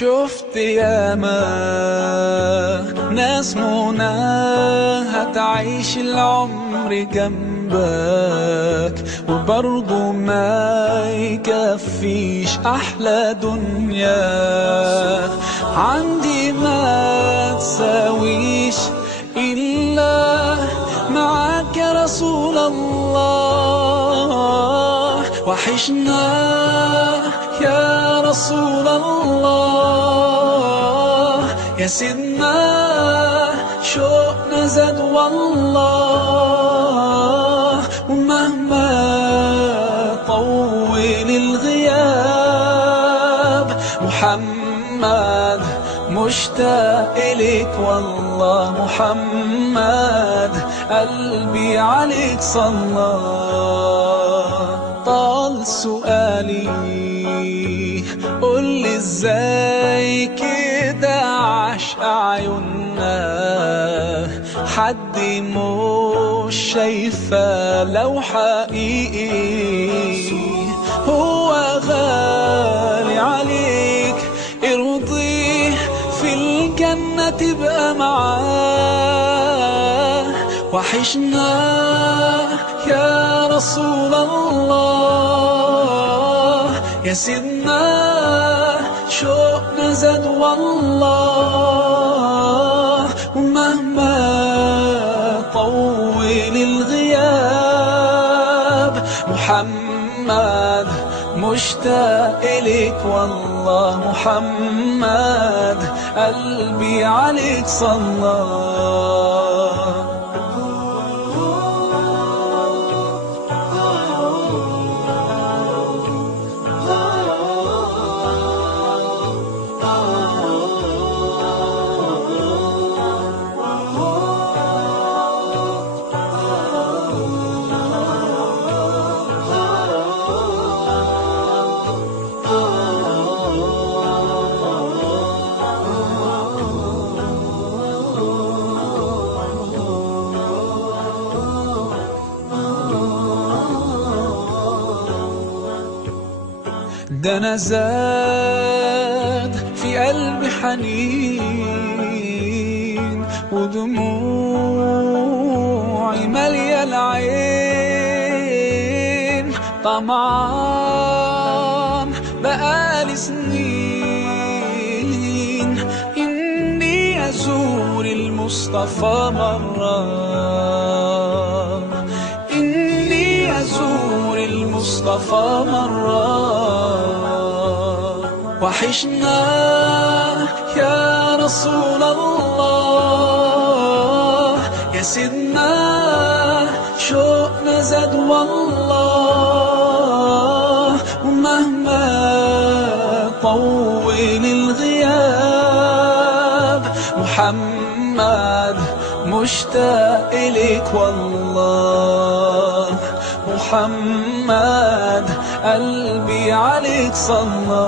شفت ياما ناس مناها تعيش العمر جنبك وبرضه ما يكفيش أحلى دنيا عندي ما تساويش إلا معاك يا رسول الله. وحشنا يا رسول الله، يا سيدنا شوقنا زاد والله. ومهما طول الغياب محمد مشتاق إليك والله. محمد قلبي عليك صلى. طال سؤالي قولي ازاي كده عشق عيوننا حد مش شايفه لو حقيقي هو غالي عليك ارضيه في الجنة تبقى معاه. وحشنا يا رسول الله، يا سيدنا شوقنا زاد والله. ومهما طول الغياب محمد مشتاق إليك والله. محمد قلبي عليك صلى. ده أنا زاد في قلبي حنين ودموعي مالية العين. طمعان بقالي سنين إني أزور المصطفى مرة، إني أزور المصطفى مرة. وحشنا يا رسول الله، يا سيدنا شوقنا زاد والله. ومهما طول الغياب محمد مشتاق إليك والله. محمد قلبي عليك صلى.